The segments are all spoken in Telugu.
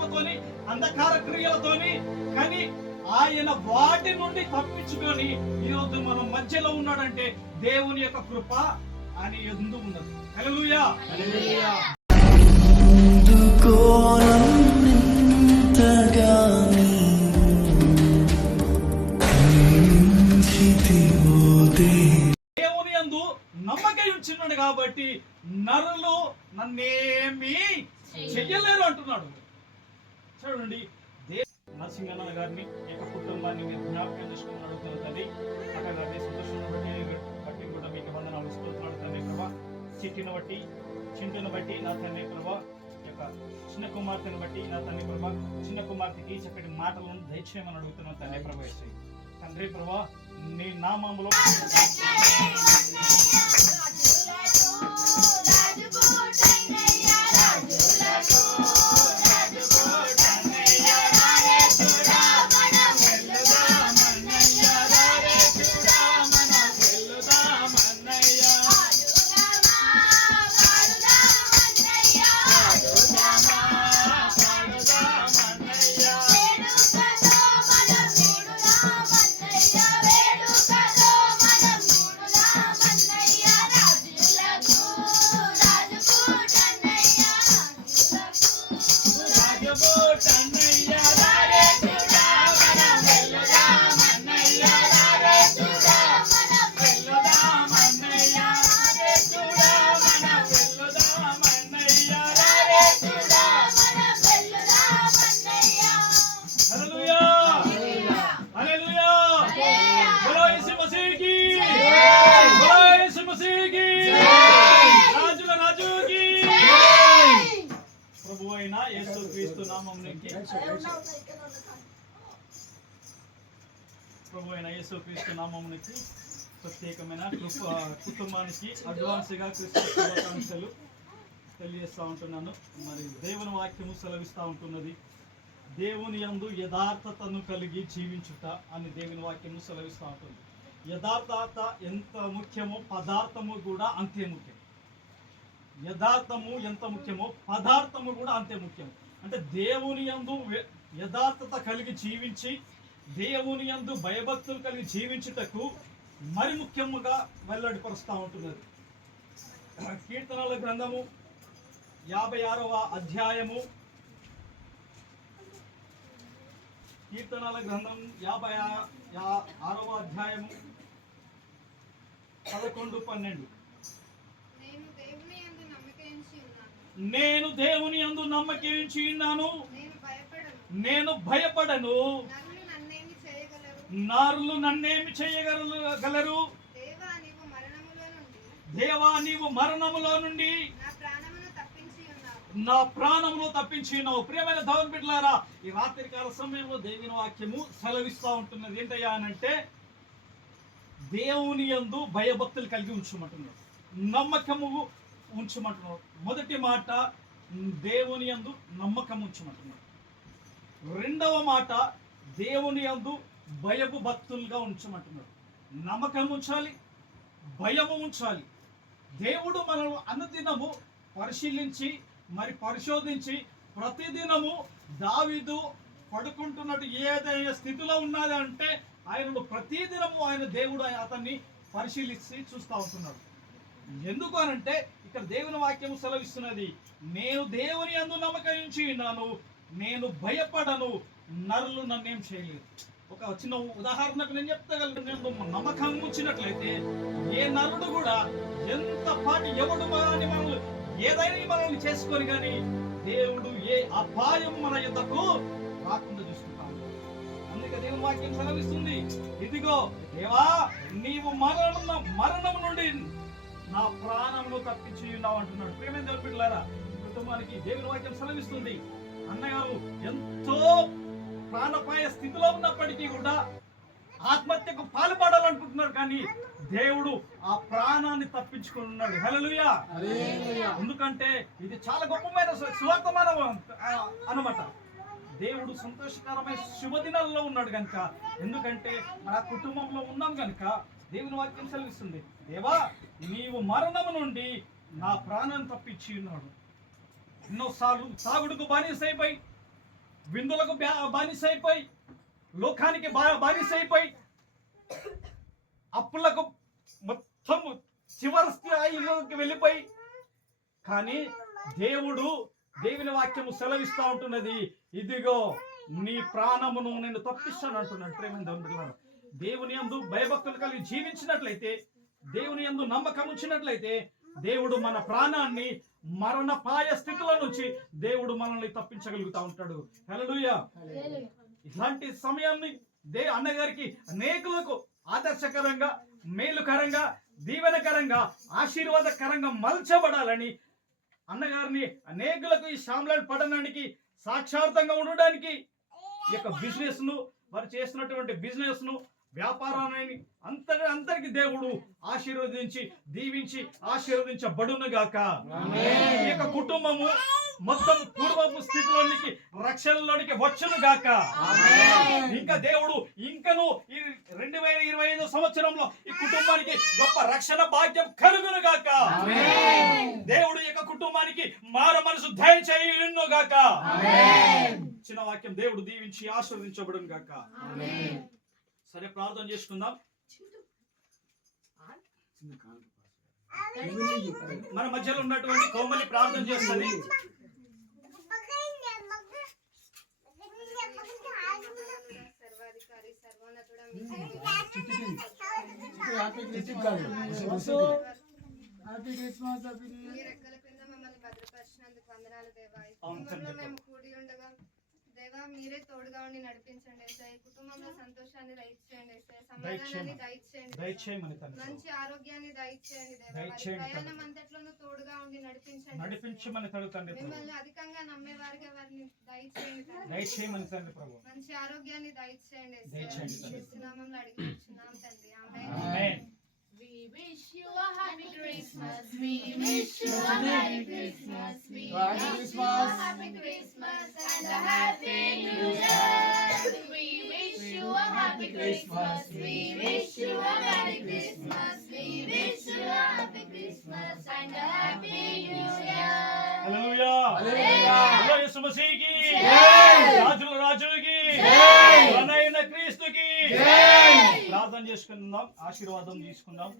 శక్తులతోని అంధకార క్రియలతోని కానీ ఆయన వాటి నుండి తప్పించుకొని ఈరోజు మనం మధ్యలో ఉన్నాడంటే దేవుని యొక్క కృప ఆయన ఎందు ఉన్నది. హల్లెలూయా. దేవుని యందు నమ్మకం ఉంచున్నాడు కాబట్టి నరులు నన్నేమి చెయ్యలేరు అంటున్నాడు. చూడండి. నరసింహన్న గారిని యొక్క కుటుంబాన్ని మీరు జ్ఞాపకం చేసుకుని అడుగుతున్న తండ్రి. అక్కడ గారిని సంతోషం బట్టి బట్టి కూడా మీకు వందనాలు స్తోత్రాలు తండ్రి ప్రభా. చిట్టిని బట్టి చింటును బట్టి నా తండ్రి ప్రభా. యొక్క చిన్న కుమార్తెను బట్టి నా తండ్రి ప్రభా. చిన్న కుమార్తెకి చక్కటి మాటలను దయచేయమని అడుగుతున్నాను తండ్రి ప్రభా. తండ్రి ప్రభా నీ నామములో ప్రభు అయిన యేసు క్రీస్తు నామమునికి ప్రత్యేకమైన కృప కుటుంబానికి అడ్వాన్స్గా క్రీస్తు శుభాకాంక్షలు ఉంటున్నాను. మరి దేవుని వాక్యము సెలవిస్తూ ఉంటున్నది దేవుని యందు యథార్థతను కలిగి జీవించుట అని దేవుని వాక్యము సెలవిస్తూ ఉంటుంది. యథార్థత ఎంత ముఖ్యమో పదార్థము కూడా అంతే ముఖ్యం. యథార్థము ఎంత ముఖ్యమో పదార్థము కూడా అంతే ముఖ్యం. అంటే దేవుని యందు యథార్థత కలిగి జీవించి దేవుని యందు భయభక్తులు కలిగి జీవించుటకు మరి ముఖ్యముగా వెల్లడిపరుస్తూ ఉంటున్నది. కీర్తనల గ్రంథము యాభై ఆరవ అధ్యాయము. కీర్తనల గ్రంథం యాభై ఆరవ అధ్యాయము పదకొండు పన్నెండు. నేను దేవుని యందు నమ్మకించి ఉన్నాను. నేను భయపడను. నారులు నన్నేమి చేయగలరు గలరు? దేవా నీవు మరణములో నుండి నా ప్రాణమును తప్పించి ఉన్నావు. ప్రియమైన ధవన్ బిడ్డలారా ఈ రాత్రికాల సమయంలో దేవుని వాక్యము సెలవిస్తూ ఉంటున్నది. ఏంటయ్యా అని అంటే దేవుని యందు భయభక్తులు కలిగి ఉంచమంటున్నాడు. నమ్మకము ఉంచమంటున్నాడు. మొదటి మాట దేవుని యందు నమ్మకం ఉంచమంటున్నాడు. రెండవ మాట దేవుని యందు భయపు భక్తులుగా ఉంచమంటున్నాడు. నమ్మకం ఉంచాలి భయము ఉంచాలి. దేవుడు మనల్ని అనుదినము పరిశీలించి మరి పరిశోధించి ప్రతిదినము దావిదు పడుకుంటున్నట్టు ఏదైనా స్థితిలో ఉన్నది అంటే ఆయనను ప్రతిదినము ఆయన దేవుడు అతన్ని పరిశీలించి చూస్తూ ఉంటున్నాడు. ఎందుకు అనంటే ఇక్కడ దేవుని వాక్యం సెలవిస్తున్నది నేను దేవుని అందు నమ్మకం ఉన్నాను నేను భయపడను నరులు నన్నేం చేయలేదు ఒక చిన్న ఉదాహరణకు నేను చెప్తగలను నేను నమ్మకం ఉంచినట్లయితే ఏ నరుడు కూడా ఎంత పాటి ఎవడు మనల్ని మనల్ని ఏదైనా మనల్ని చేసుకొని కానీ దేవుడు ఏ అపాయం మన యుద్ధకు రాకుండా చూసుకుంటాను అందుకే దేవుని వాక్యం సెలవిస్తుంది ఇదిగో దేవా నీవు మరణం మరణం నుండి నా ప్రాణమును తప్పించి ఉన్నావు అంటున్నాడు. ప్రేమేం దేవుడు బిడ్డలారా కుటుంబానికి దేవుని వాక్యం సెలవిస్తుంది. అన్నగారు ఎంతో ప్రాణపాయ స్థితిలో ఉన్నప్పటికీ కూడా ఆత్మహత్యకు పాల్పడాలనుకుంటున్నాడు కానీ దేవుడు ఆ ప్రాణాన్ని తప్పించుకుని ఉన్నాడు హల్లెలూయా. ఎందుకంటే ఇది చాలా గొప్పమైన సు- సువార్తమానం అనమాట దేవుడు సంతోషకరమైన శుభదినాల్లో ఉన్నాడు కనుక ఎందుకంటే మన కుటుంబంలో ఉన్నాం కనుక దేవుని వాక్యం సెలవిస్తుంది. దేవా నీవు మరణము నుండి నా ప్రాణం తప్పించి ఉన్నాడు. ఎన్నోసార్లు తాగుడుకు బానిసైపోయి విందులకు బ్యా- బానిసైపోయి లోకానికి బా బానిసైపోయి అప్పులకు మొత్తం చివరి స్థాయిలోకి వెళ్ళిపోయి కానీ దేవుడు దేవుని వాక్యము సెలవిస్తూ ఉంటున్నది ఇదిగో నీ ప్రాణమును నేను తప్పిస్తాను అంటున్నాడు ప్రేమ దేవుని యందు భయభక్తులు కలిగి జీవించినట్లయితే దేవుని యందు నమ్మకం ఉంచినట్లయితే దేవుడు మన ప్రాణాన్ని మరణపాయ స్థితిలో నుంచి దేవుడు మనల్ని తప్పించగలుగుతా ఉంటాడు. హెలడుయా ఇలాంటి సమయాన్ని దే అన్నగారికి అనేకులకు ఆదర్శకరంగా మేలుకరంగా దీవెనకరంగా ఆశీర్వాదకరంగా మలచబడాలని అన్నగారిని అనేకులకు ఈ శామ్లాడ్ పడడానికి సాక్షార్థంగా ఉండడానికి ఈ యొక్క బిజినెస్ను వారు చేస్తున్నటువంటి బిజినెస్ను వ్యాపారాన్ని అంతటి అందరికి దేవుడు ఆశీర్వదించి దీవించి ఆశీర్వదించబడును గాక ఈ యొక్క కుటుంబము మొత్తం పూర్వపు స్థితిలోనికి రక్షణలోనికి వచ్చును గాక ఇంకా దేవుడు ఇంకను ఈ రెండు వేల ఇరవై ఐదు సంవత్సరంలో ఈ కుటుంబానికి గొప్ప రక్షణ భాగ్యం కలుగును గాక దేవుడు ఈ యొక్క కుటుంబానికి మార మనసు దయచేయును గాక చిన్న వాక్యం దేవుడు దీవించి ఆశీర్వదించబడును గాక సరే ప్రార్థన చేసుకుందాం. మన మధ్యలో ఉన్నటువంటి కోమలి ప్రార్థన చేస్తుంది. హ్యాపీ క్రిస్మస్ హ్యాపీ న్యూ మీ దేవా మీరే తోడుగా ఉండి నడిపించండి ఎస్ఐ కుటుంబంలో సంతోషాన్ని దయచేయండి ఎస్ఐ సమాధానాన్ని దయచేయండి మంచి ఆరోగ్యాన్ని దయచేయండి ప్రయాణం. అంతట్లోనూ తోడుగా ఉండి నడిపించండి నడిపించమని తడు తండ్రి ప్రభు. మిమ్మల్ని అధికంగా నమ్మే వారిగా వారిని దయచేయండి. దయచేయమని తండ్రి ప్రభు. మంచి ఆరోగ్యాన్ని దయచేయండి దయచేయండి అడిగి వచ్చున్నాం తండ్రి ఆమేన్. We wish you a happy Christmas. We wish you a Merry Christmas. We Happy wish you a Christmas. happy Christmas. Happy New Year. We wish you a happy Christmas. We wish you a Merry Christmas. We wish you a happy Christmas and a happy New Year. హల్లెలూయా హల్లెలూయా. హలో యేసు మసీహుకి జై. రాజుల రాజుకి జై. ఘనమైన క్రీస్తుకి జై. ప్రార్థన చేసుకుందాం ఆశీర్వాదం తీసుకుందాం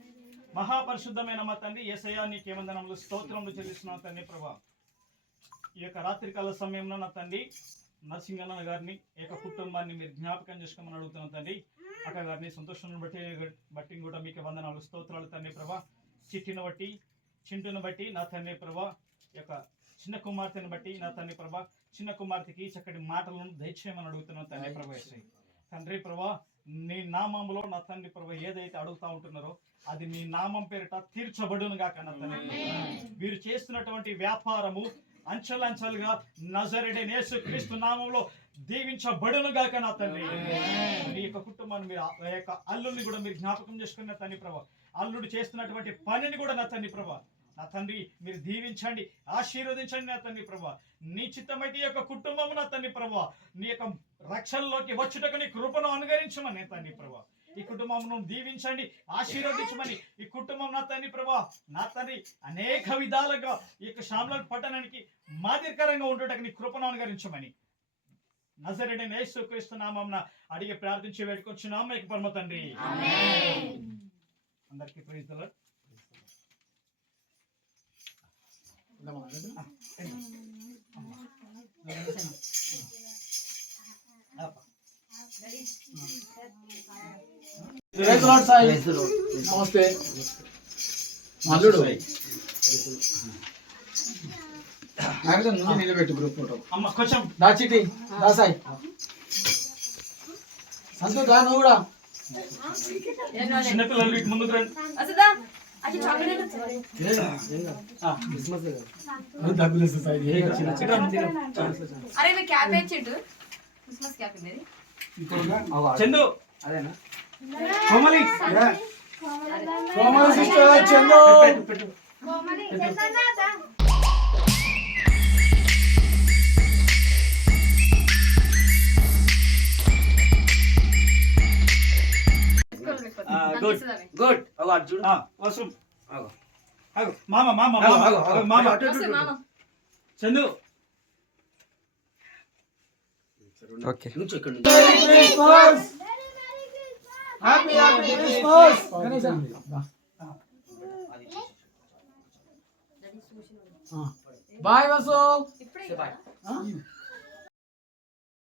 మహాపరిశుద్ధమైన మా తండ్రి ఏసయ్యా నీకేమందనములు స్తోత్రములు చెల్లిస్తున్నాం తండ్రి ప్రభా ఈ యొక్క రాత్రికాల సమయంలో నా తండ్రి నరసింగన్న గారిని ఈ యొక్క కుటుంబాన్ని మీరు జ్ఞాపకం చేసుకోమని అడుగుతున్నాం తండ్రి. అక్క గారిని సంతోషం బట్టి బట్టి కూడా మీకు వందనాలు స్తోత్రాలు తండ్రి ప్రభా. చిట్టిని బట్టి చింటును బట్టి నా తండ్రి ప్రభా. యొక్క చిన్న కుమార్తెను బట్టి నా తండ్రి ప్రభా. చిన్న కుమార్తెకి చక్కటి మాటలను దయచేయమని అడుగుతున్నాను తండ్రి ప్రభా. తండ్రి ప్రభా నీ నామంలో నా తండ్రి ప్రభా ఏదైతే అడుగుతా ఉంటున్నారో అది నీ నామం పేరిట తీర్చబడును గాక నా తండ్రి. వీరు చేస్తున్నటువంటి వ్యాపారము అంచెలంచెలుగా నజరెడే యేసు క్రీస్తు నామంలో దీవించబడును గాక నా తండ్రి. మీ యొక్క కుటుంబాన్ని మీరు ఆ యొక్క అల్లుడిని కూడా మీరు జ్ఞాపకం చేసుకున్న తండ్రి ప్రభా. అల్లుడు చేస్తున్నటువంటి పనిని కూడా నా తండ్రి ప్రభా. నా తండ్రి మీరు దీవించండి ఆశీర్వదించండి నా తండ్రి ప్రభా. నీ చిత్తమైతే యొక్క కుటుంబం నా తండ్రి ప్రభా. నీ యొక్క రక్షణలోకి వచ్చుటకు నీ కృపను అనుగరించమని తండ్రి ప్రభా. ఈ కుటుంబమును దీవించండి ఆశీర్వదించమని. ఈ కుటుంబం నా తండ్రి ప్రభా నా తండ్రి అనేక విధాలుగా ఈ యొక్క శామ్లాల్ పట్టణానికి మాదిరికరంగా ఉండటకు నీ కృపను అనుగరించమని నజరుడైన క్రీస్తు నామం అడిగి ప్రార్థించి వేడుకొచ్చున్నాం మీకు పరమ తండ్రి. అందరికీ ప్రైజ్ నమస్తే. మల్లుడు. నువ్వు నిలబెట్టు గ్రూప్ ఫోటో అమ్మ కొంచెం దా చిటి దా సాయి. సంతు దా నువ్వు కూడా. చిన్నపిల్లలు ముందుకు రండి. డబ్బులు ఇస్తా సాయి ఏ చిన్న చిన్న. అరే క్యాప్ ఇచ్చిండు క్రిస్మస్ క్యాప్ ఇది చందు. అదేనా? కోమలి కోమల సిస్టర్ చందు. కోమలి, చందనాథ. ఆ, గో నీకు ఇస్తుందని. గుడ్. అగో ఆ, వసు. అగో. మామ మామ అగో, మామ. అగో, చందు. ఓకే. నుంచో ఇక్కడ నుంచి హ్యాపీ హ్యాపీ క్రిస్మస్ గణేష్ బాయ్ వసు ఇప్పుడే?